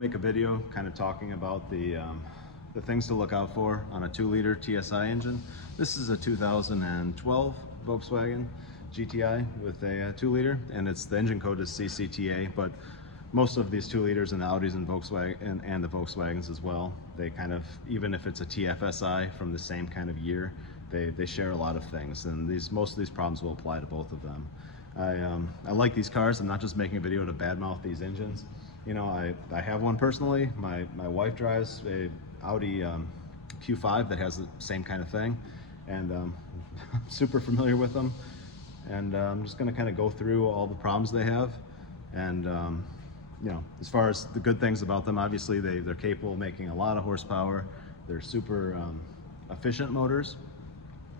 Make a video kind of talking about the things to look out for on a 2-liter TSI engine. This is a 2012 Volkswagen GTI with a 2-liter, and the engine code is CCTA, but most of these 2-liters in the Audis and Volkswagen and the Volkswagens as well, they kind of, even if it's a TFSI from the same kind of year, they share a lot of things, and most of these problems will apply to both of them. I like these cars. I'm not just making a video to badmouth these engines. You know, I have one personally. My wife drives a Audi Q5 that has the same kind of thing, and I'm super familiar with them. And I'm just going to kind of go through all the problems they have. And you know, as far as the good things about them, obviously they're capable of making a lot of horsepower. They're super efficient motors,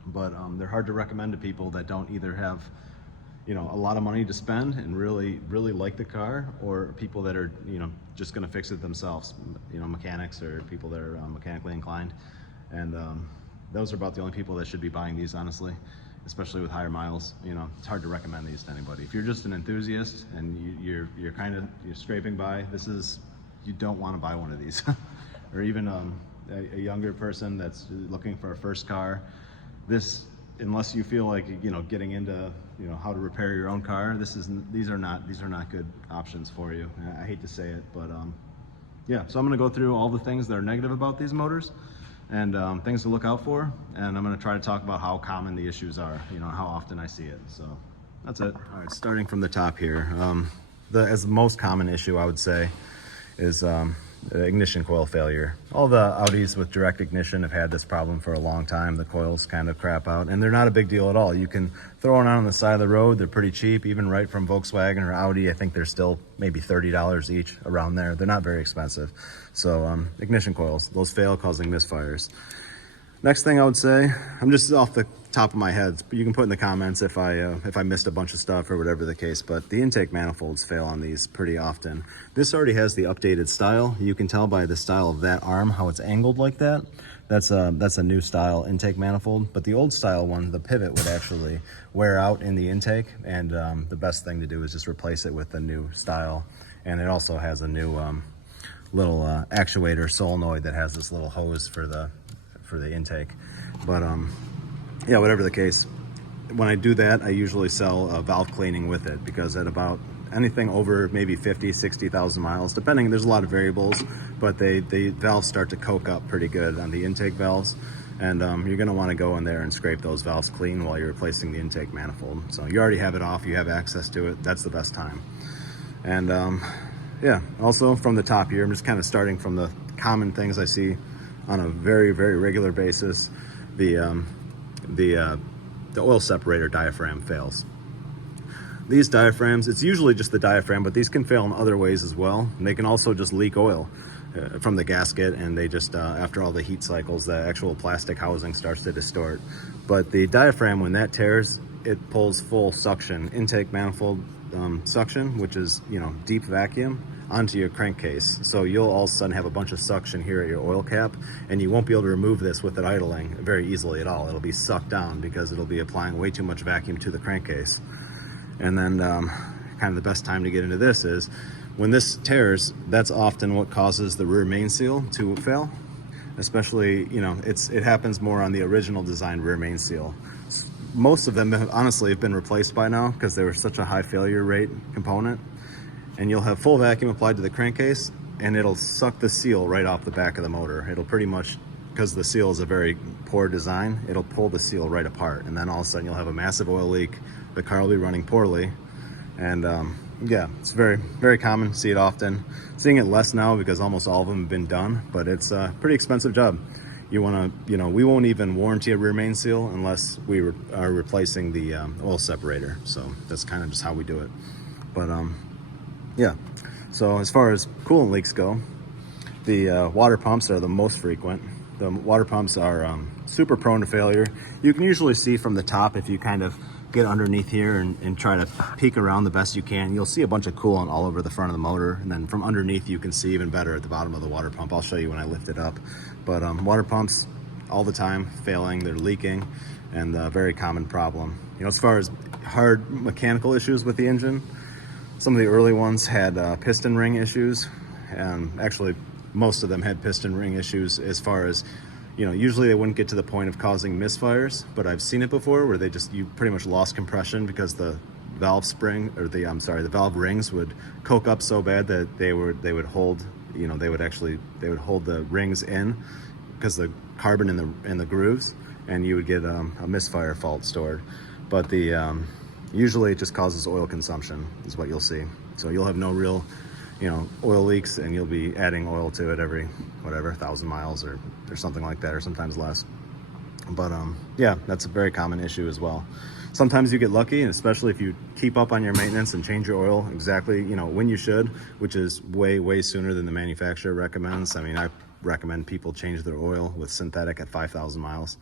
but they're hard to recommend to people that don't either have, you know, a lot of money to spend and really like the car, or people that are, you know, just going to fix it themselves, you know, mechanics or people that are mechanically inclined. And those are about the only people that should be buying these, honestly, especially with higher miles. You know, it's hard to recommend these to anybody. If you're just an enthusiast and you're scraping by, you don't want to buy one of these. Or even a younger person that's looking for a first car, unless you feel like, you know, getting into, you know, how to repair your own car, these are not good options for you. I hate to say it, but yeah. So I'm going to go through all the things that are negative about these motors and things to look out for, and I'm going to try to talk about how common the issues are, you know, how often I see it. So that's it. All right, starting from the top here, the most common issue I would say is ignition coil failure. All the Audis with direct ignition have had this problem for a long time. The coils kind of crap out, and they're not a big deal at all. You can throw them on the side of the road. They're pretty cheap, even right from Volkswagen or Audi. I think they're still maybe $30 each, around there. They're not very expensive. So ignition coils, those fail, causing misfires. Next thing I would say, I'm just off the top of my head, you can put in the comments if I missed a bunch of stuff or whatever the case, but the intake manifolds fail on these pretty often. This already has the updated style. You can tell by the style of that arm how it's angled like that. That's a new style intake manifold, but the old style one, the pivot, would actually wear out in the intake, and the best thing to do is just replace it with the new style. And it also has a new little actuator solenoid that has this little hose for the intake. But yeah, whatever the case, when I do that, I usually sell valve cleaning with it, because at about anything over maybe 60,000 miles, depending, there's a lot of variables, but the valves start to coke up pretty good on the intake valves, and you're going to want to go in there and scrape those valves clean while you're replacing the intake manifold. So you already have it off, you have access to it, that's the best time. And yeah, also from the top here, I'm just kind of starting from the common things I see on a very regular basis. The oil separator diaphragm fails. These diaphragms, it's usually just the diaphragm, but these can fail in other ways as well. And they can also just leak oil from the gasket, and they just, after all the heat cycles, the actual plastic housing starts to distort. But the diaphragm, when that tears, it pulls full suction, intake manifold suction, which is, you know, deep vacuum, onto your crankcase. So you'll all of a sudden have a bunch of suction here at your oil cap, and you won't be able to remove this with it idling very easily at all. It'll be sucked down because it'll be applying way too much vacuum to the crankcase. And then kind of the best time to get into this is when this tears. That's often what causes the rear main seal to fail. Especially, you know, it happens more on the original design rear main seal. Most of them honestly have been replaced by now because they were such a high failure rate component. And you'll have full vacuum applied to the crankcase, and it'll suck the seal right off the back of the motor. It'll pretty much, because the seal is a very poor design, it'll pull the seal right apart, and then all of a sudden you'll have a massive oil leak. The car will be running poorly, and yeah, it's very common. See it often. Seeing it less now because almost all of them have been done, but it's a pretty expensive job. You want to, you know, we won't even warranty a rear main seal unless we are replacing the oil separator. So that's kind of just how we do it. But yeah, so as far as coolant leaks go, the water pumps are the most frequent. The water pumps are super prone to failure. You can usually see from the top, if you kind of get underneath here and try to peek around the best you can, you'll see a bunch of coolant all over the front of the motor. And then from underneath, you can see even better at the bottom of the water pump. I'll show you when I lift it up. But water pumps, all the time, failing, they're leaking, and a very common problem. You know, as far as hard mechanical issues with the engine, some of the early ones had piston ring issues, Actually, most of them had piston ring issues as far as, usually they wouldn't get to the point of causing misfires, but I've seen it before where you pretty much lost compression because the valve spring, or the valve rings would coke up so bad that they would hold, they would hold the rings in because the carbon in the grooves, and you would get a misfire fault stored. But usually it just causes oil consumption is what you'll see. So you'll have no real, oil leaks, and you'll be adding oil to it every, 1,000 miles or something like that, or sometimes less. But yeah, that's a very common issue as well. Sometimes you get lucky, and especially if you keep up on your maintenance and change your oil exactly, when you should, which is way sooner than the manufacturer recommends. I mean, I recommend people change their oil with synthetic at 5,000 miles.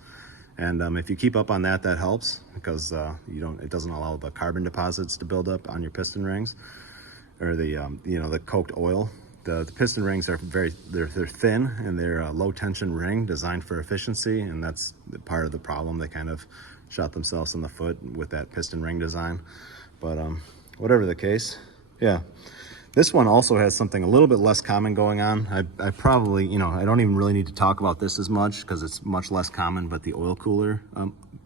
And if you keep up on that, that helps, because it doesn't allow the carbon deposits to build up on your piston rings, or the coked oil. The piston rings are they're thin, and they're a low tension ring designed for efficiency, and that's part of the problem. They kind of shot themselves in the foot with that piston ring design. But whatever the case, yeah. This one also has something a little bit less common going on. I probably, I don't even really need to talk about this as much because it's much less common, but the oil cooler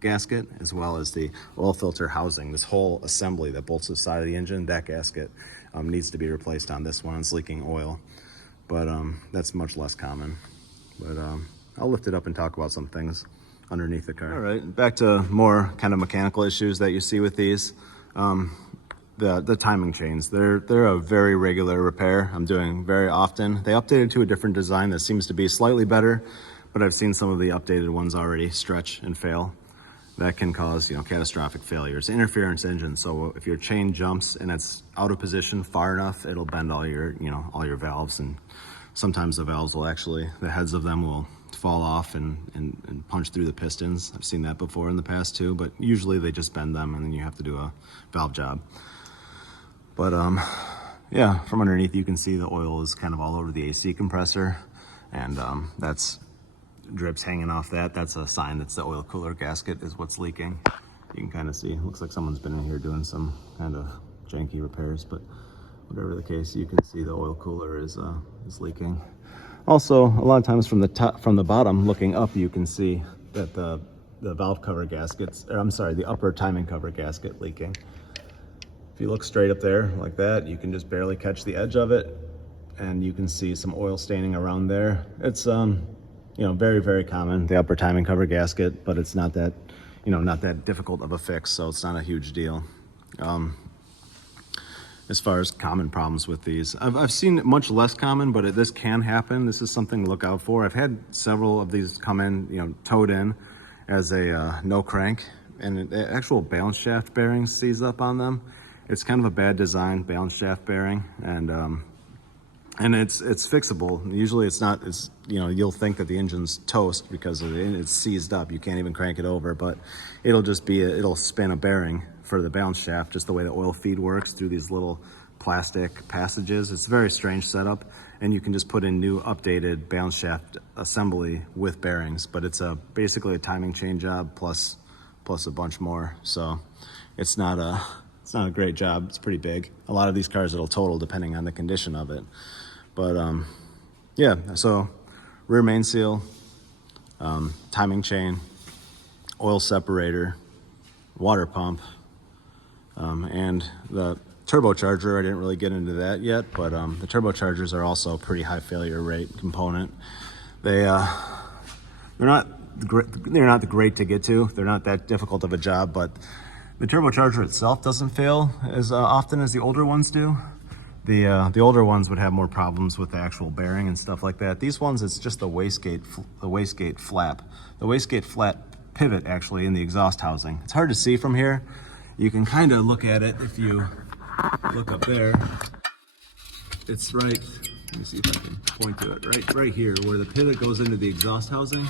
gasket, as well as the oil filter housing, this whole assembly that bolts to the side of the engine, that gasket needs to be replaced on this one. It's leaking oil, but that's much less common. But I'll lift it up and talk about some things underneath the car. All right, back to more kind of mechanical issues that you see with these. The timing chains, they're a very regular repair I'm doing very often. They updated to a different design that seems to be slightly better, but I've seen some of the updated ones already stretch and fail. That can cause, catastrophic failures. Interference engine, so if your chain jumps and it's out of position far enough, it'll bend all your valves, and sometimes the valves will actually, the heads of them will fall off and punch through the pistons. I've seen that before in the past too, but usually they just bend them and then you have to do a valve job. But yeah, from underneath you can see the oil is kind of all over the AC compressor, and that's drips hanging off that. That's a sign that's the oil cooler gasket is what's leaking. You can kind of see, it looks like someone's been in here doing some kind of janky repairs, but whatever the case, you can see the oil cooler is leaking. Also, a lot of times from the bottom looking up, you can see that the valve cover gaskets, or I'm sorry, the upper timing cover gasket leaking. If you look straight up there like that, you can just barely catch the edge of it, and you can see some oil staining around there. It's very common, the upper timing cover gasket, but it's not that not that difficult of a fix, so it's not a huge deal. As far as common problems with these, I've seen much less common, but this can happen. This is something to look out for. I've had several of these come in, towed in as a no crank, and the actual balance shaft bearing seize up on them. It's kind of a bad design balance shaft bearing, and it's fixable. Usually it's not, you'll think that the engine's toast because it's seized up. You can't even crank it over, but it'll just be, it'll spin a bearing for the balance shaft, just the way the oil feed works through these little plastic passages. It's a very strange setup, and you can just put in new updated balance shaft assembly with bearings, but it's basically a timing chain job plus a bunch more. So it's not a great job. It's pretty big. A lot of these cars it'll total depending on the condition of it. But yeah, so rear main seal, timing chain, oil separator, water pump, and the turbocharger. I didn't really get into that yet, but the turbochargers are also a pretty high failure rate component. They're not great to get to. They're not that difficult of a job, but the turbocharger itself doesn't fail as often as the older ones do. The older ones would have more problems with the actual bearing and stuff like that. These ones, it's just the wastegate flap. The wastegate flap pivot actually in the exhaust housing. It's hard to see from here. You can kind of look at it if you look up there. It's right, let me see if I can point to it, right here where the pivot goes into the exhaust housing.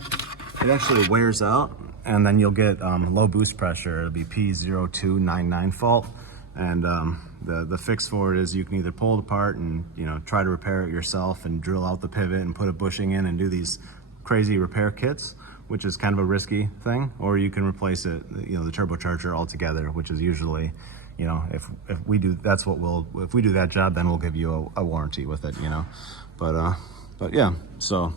It actually wears out, and then you'll get low boost pressure. It'll be P0299 fault, and the fix for it is you can either pull it apart and try to repair it yourself and drill out the pivot and put a bushing in and do these crazy repair kits, which is kind of a risky thing, or you can replace it, the turbocharger altogether, which is usually, if we do, if we do that job, then we'll give you a warranty with it, But yeah, so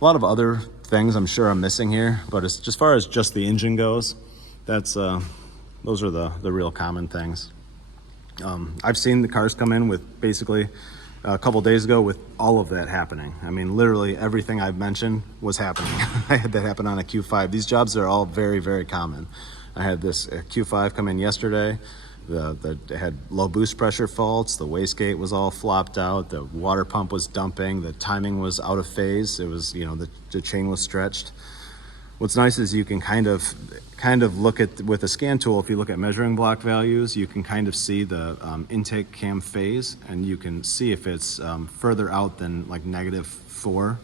a lot of other things I'm sure I'm missing here, but as far as just the engine goes, that's those are the real common things. I've seen the cars come in with basically a couple days ago with all of that happening. I mean, literally everything I've mentioned was happening. I had that happen on a Q5. These jobs are all very, very common. I had this Q5 come in yesterday. It had low boost pressure faults. The wastegate was all flopped out. The water pump was dumping. The timing was out of phase. It was, you know, the chain was stretched. What's nice is you can kind of look at, with a scan tool, if you look at measuring block values, you can kind of see the intake cam phase, and you can see if it's further out than like -4,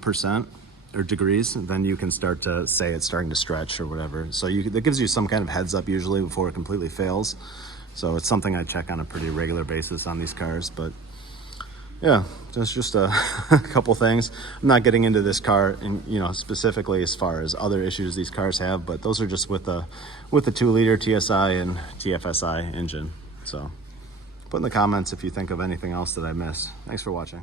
percent or degrees, then you can start to say it's starting to stretch or whatever. So that gives you some kind of heads up usually before it completely fails. So it's something I check on a pretty regular basis on these cars. But yeah, that's just a couple things. I'm not getting into this car, specifically as far as other issues these cars have, but those are just with the 2-liter TSI and TFSI engine. So put in the comments if you think of anything else that I missed. Thanks for watching.